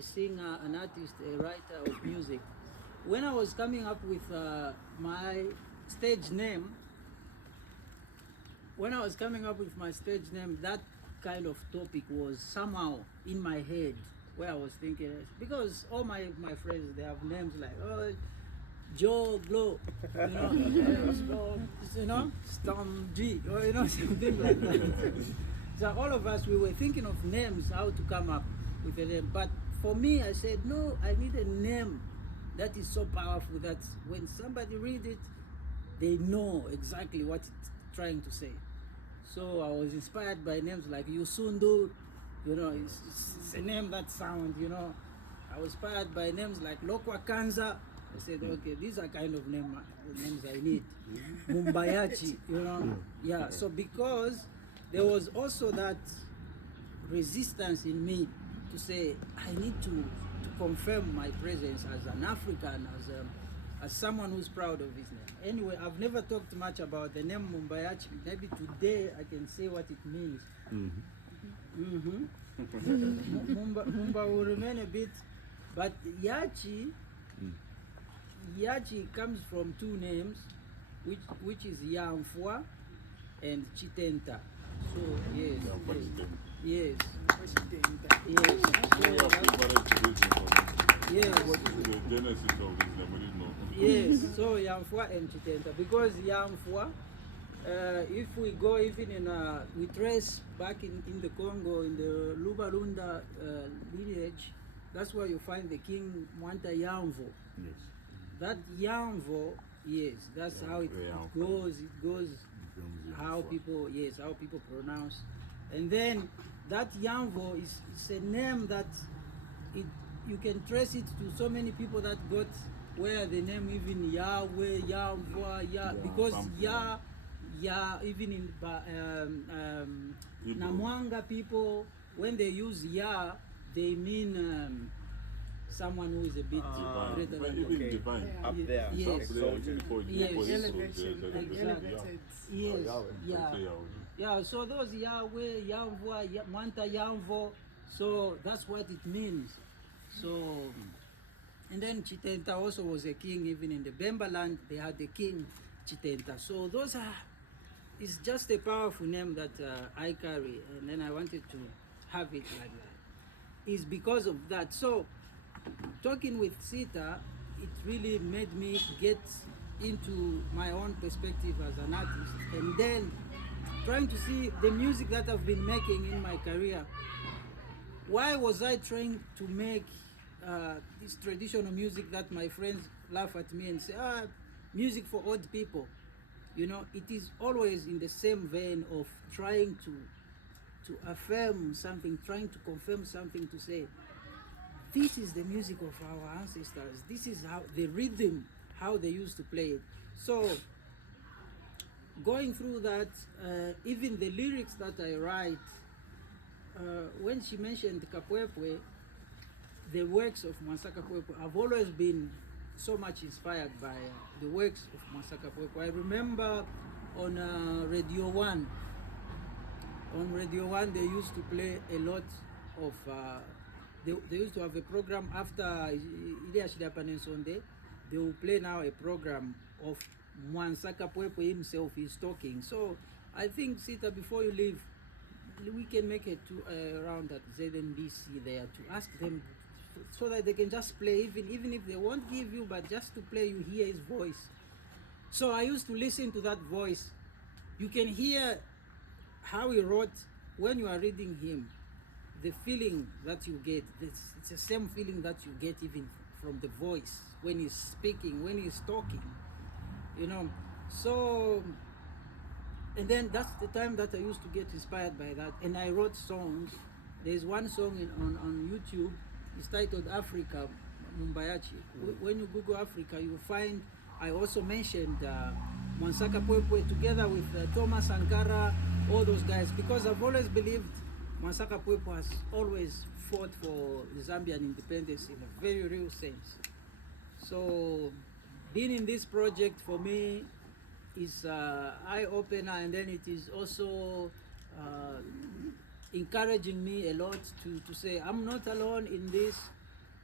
a singer, an artist, a writer of music. When I was coming up with my stage name, that kind of topic was somehow in my head, where I was thinking, because all my friends, they have names like, oh, Joe Blow, Storm G, or something like that. So all of us, we were thinking of names, how to come up with a name. But for me, I said, no, I need a name that is so powerful that when somebody reads it, they know exactly what it's trying to say. So I was inspired by names like Yusundu, it's a name that sounds, I was inspired by names like Lokwa Kanza. I said, okay, these are kind of names I need. Mumbayachi, yeah. So because there was also that resistance in me to say, I need to confirm my presence as an African, as someone who's proud of his name. Anyway, I've never talked much about the name Mumbayachi. Maybe today I can say what it means. Mumba will remain a bit, but Yachi comes from two names, which is Yamfwa and Chitenta. So yes. What is the genesis of this name? We didn't know. Yes, so Yamfwa and Chitenta. Because Yamfwa, if we go even in we trace back in the Congo, in the Lubalunda lineage, that's where you find the king Mwanta Yamvo. Yes. That Yamvo, yes, that's how it goes. It goes how people pronounce. And then that Yamvo is a name that you can trace it to so many people that got where the name even Yahweh, Yahweh, because even in Namwanga people, when they use Ya, they mean someone who is a bit greater than divine. Up there. Yes. Yeah, so those Yahweh, Yamvo, Mwanta Yamvo, so that's what it means. So, and then Chitenta also was a king. Even in the Bemba land, they had the king Chitenta. So those it's just a powerful name that I carry, and then I wanted to have it like that. It's because of that. So, talking with Sita, it really made me get into my own perspective as an artist, and then trying to see the music that I've been making in my career. Why was I trying to make this traditional music that my friends laugh at me and say, music for old people? It is always in the same vein of trying to affirm something, trying to confirm something, to say, this is the music of our ancestors. This is how the rhythm, how they used to play it. So, going through that, even the lyrics that I write, when she mentioned Kapwepwe, the works of Mwansa Kapwepwe, I've always been so much inspired by the works of Mwansa Kapwepwe. I remember on Radio 1. On Radio 1, they used to play a lot of they used to have a program after Ilya Shidapanen Sunday. They will play now a program of Mwansa Kapwepwe himself is talking. So I think, Sita, before you leave, we can make it to around at ZNBC there to ask them so that they can just play, even if they won't give you, but just to play, you hear his voice. So I used to listen to that voice. You can hear how he wrote when you are reading him. The feeling that you get, it's the same feeling that you get even from the voice when he's speaking, when he's talking, So, and then that's the time that I used to get inspired by that, and I wrote songs. There's one song on YouTube. It's titled Africa, Mumbayachi. When you Google Africa, you will find I also mentioned Mwansa Kapwepwe together with Thomas Sankara, all those guys, because I've always believed Mwansa Kapwepwe has always fought for Zambian independence in a very real sense. So being in this project for me is eye-opener, and then it is also encouraging me a lot to say I'm not alone in this.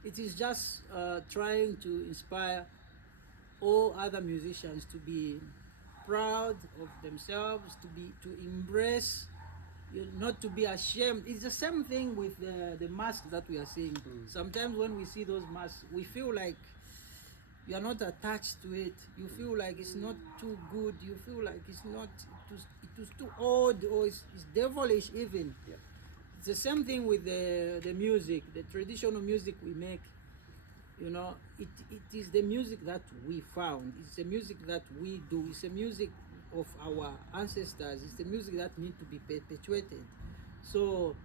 it is just trying to inspire all other musicians to be proud of themselves, to embrace, not to be ashamed. It's the same thing with the masks that we are seeing. Sometimes when we see those masks, we feel like you are not attached to it. You feel like it's not too good. You feel like it's not, it was too odd, or it's devilish even. Yeah. It's the same thing with the music, the traditional music we make. You know, it is the music that we found. It's the music that we do. It's the music of our ancestors. It's the music that needs to be perpetuated. So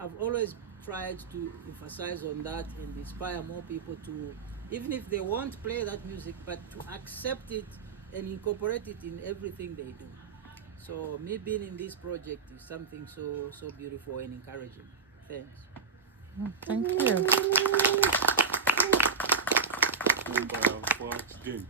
I've always tried to emphasize on that and inspire more people to, even if they won't play that music, but to accept it and incorporate it in everything they do. So me being in this project is something so beautiful and encouraging. Thanks. Thank you. For accident.